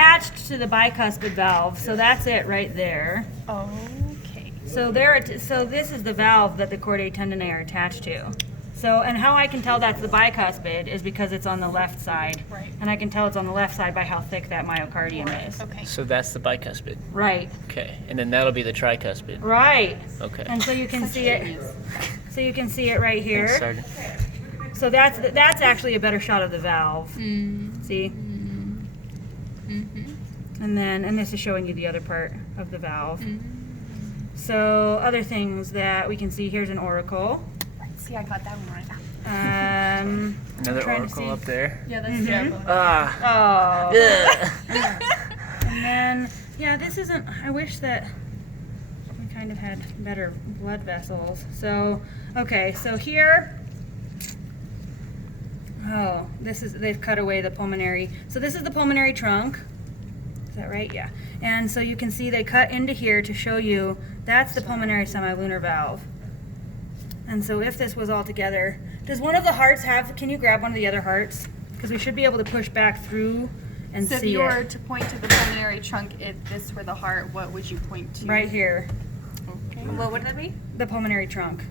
attached to the bicuspid valve, so that's it right there. Okay. So this is the valve that the chordae tendineae are attached to. So, and how I can tell that's the bicuspid is because it's on the left side. Right. And I can tell it's on the left side by how thick that myocardium is. Okay. So that's the bicuspid. Right. Okay. And then that'll be the tricuspid. Right. Okay. And so you can see it. So you can see it right here. Thanks, Sergeant. So that's actually a better shot of the valve. See? And this is showing you the other part of the valve. So other things that we can see, here's an auricle. See, I got that one right. Another trying to oracle see. up there. Yeah, that's Ah. Oh. And then, yeah, this isn't, I wish that we kind of had better blood vessels. So, okay, so here, they've cut away the pulmonary. So this is the pulmonary trunk. Is that right? Yeah. And so you can see they cut into here to show you that's the pulmonary semilunar valve. And so if this was all together, does one of the hearts can you grab one of the other hearts? Because we should be able to push back through and So if see you were it. to point to the pulmonary trunk, if this were the heart, what would you point to? Right here, Okay. What would that be? the pulmonary trunk.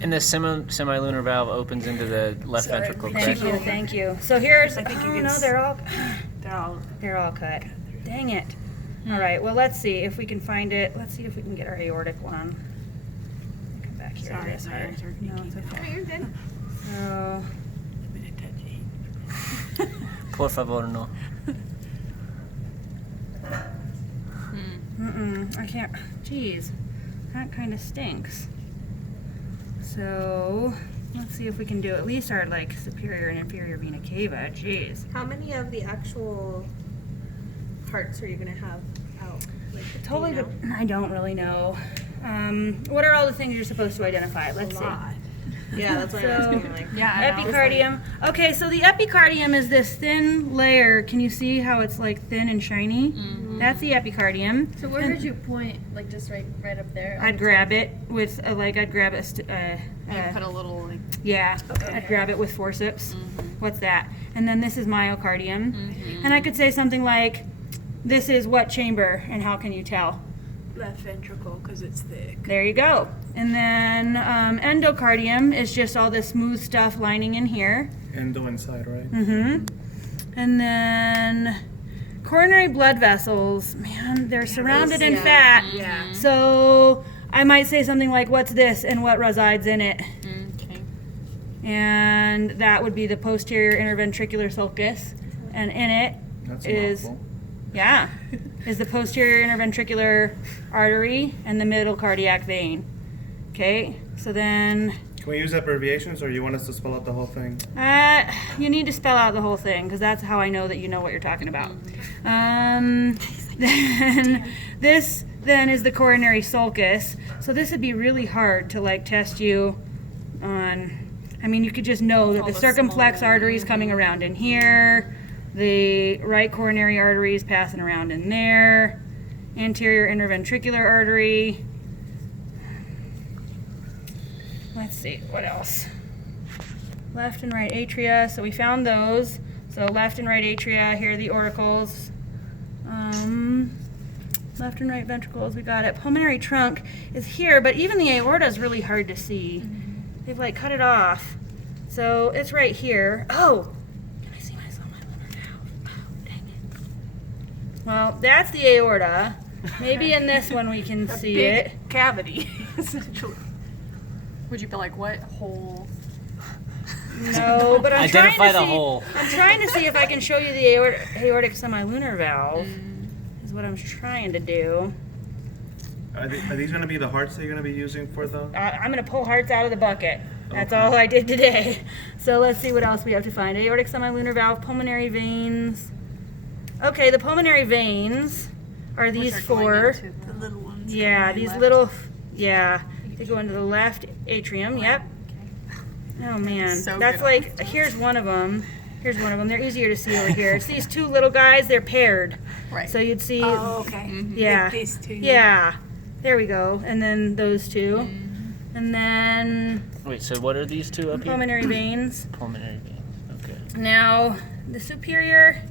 And the semilunar valve opens into the left ventricle, Thank correct? you, thank you. So here's, I think you oh can no, they're all They're all cut. Dang it. All right, well, let's see if we can find it. Let's see if we can get our aortic one. Come back here to Sorry, this my heart. ears are No, achy it's now. okay. You're good. So, Por favor, no. I can't, geez, that kind of stinks. So, let's see if we can do at least our like superior and inferior vena cava. Jeez. How many of the actual hearts are you gonna have out? Like, Totally, do you know? I don't really know. What are all the things you're supposed to identify? Let's see. Yeah, that's what I was asking. Like, Yeah. I know. Epicardium. Okay, so the epicardium is this thin layer. Can you see how it's like thin and shiny? That's the epicardium. So where did you point? Like just right up there? I'd grab it with I'd grab it. You put a little like. Yeah, I'd grab it with forceps. What's that? And then this is myocardium. And I could say something like, this is what chamber and how can you tell? left ventricle because it's thick. There you go. And then endocardium is just all this smooth stuff lining in here. Endo inside, right? And then coronary blood vessels, man, they're surrounded in yeah. fat. Yeah. So I might say something like, what's this and what resides in it? Okay. And that would be the posterior interventricular sulcus. And in it That's is, a mouthful. yeah, is the posterior interventricular artery and the middle cardiac vein. Okay, so then Can we use abbreviations, or you want us to spell out the whole thing? you need to spell out the whole thing because that's how I know that you know what you're talking about. Then this then is the coronary sulcus. So this would be really hard to like test you on. I mean, you could just know that All the the circumflex small- artery is coming around in here, the right coronary artery is passing around in there, anterior interventricular artery. Let's see, what else? Left and right atria, so we found those. So left and right atria, here are the auricles. Left and right ventricles, we got it. Pulmonary trunk is here, but even the aorta is really hard to see. They've like cut it off. So it's right here. Oh, can I see my semilunar valve? Oh, dang it. Well, that's the aorta. Maybe in this one we can see it. Cavity, essentially. Would you be like, what hole? No, but I'm Identify trying to the see. hole. I'm trying to see if I can show you the aortic semilunar valve. Is what I'm trying to do. Are these going to be the hearts that you're going to be using for the? I'm going to pull hearts out of the bucket. That's Okay. all I did today. So let's see what else we have to find. Aortic semilunar valve, pulmonary veins. Okay, the pulmonary veins are these Which are going four. into the- The little ones. Yeah, coming these left. little, yeah, they go into the left atrium. Yep. Oh man, So that's good. like, here's one of them. Here's one of them. They're easier to see over here. It's these two little guys. They're paired. Right. So you'd see, Oh, okay. yeah, Like these two. yeah. There we go. And then those two, and then Wait, so what are these two up here? pulmonary veins. Pulmonary veins. Okay. Now the superior,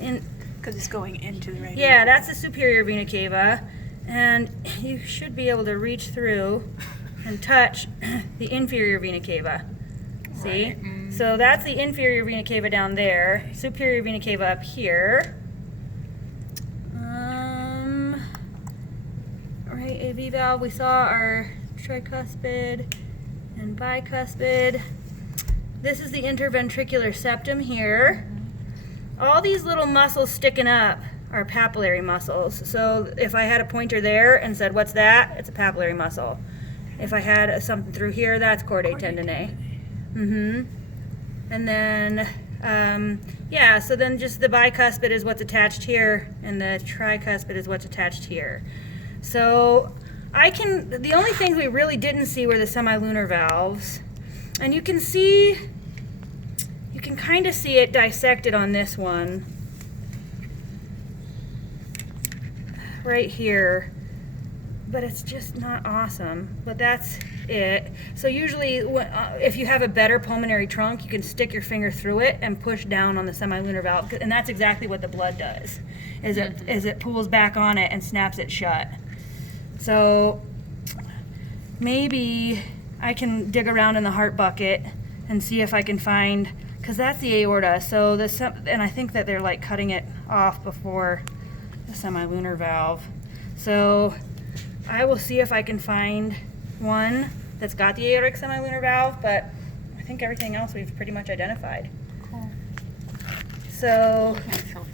in Because it's going into the right. Yeah, that's the superior vena cava, and you should be able to reach through and touch the inferior vena cava. See? So that's the inferior vena cava down there, superior vena cava up here. Right, AV valve, we saw our tricuspid and bicuspid. This is the interventricular septum here. All these little muscles sticking up are papillary muscles. So if I had a pointer there and said, what's that? It's a papillary muscle. If I had something through here, that's chordae tendineae. And then, yeah, so then just the bicuspid is what's attached here, and the tricuspid is what's attached here. So the only things we really didn't see were the semilunar valves. And you can kind of see it dissected on this one. Right here. But it's just not awesome. But that's it. So usually, if you have a better pulmonary trunk, you can stick your finger through it and push down on the semilunar valve. And that's exactly what the blood does, is it pulls back on it and snaps it shut. So maybe I can dig around in the heart bucket and see if I can find, because that's the aorta. So and I think that they're like cutting it off before the semilunar valve. So I will see if I can find one that's got the aortic semilunar valve, but I think everything else we've pretty much identified. Cool. So Can't tell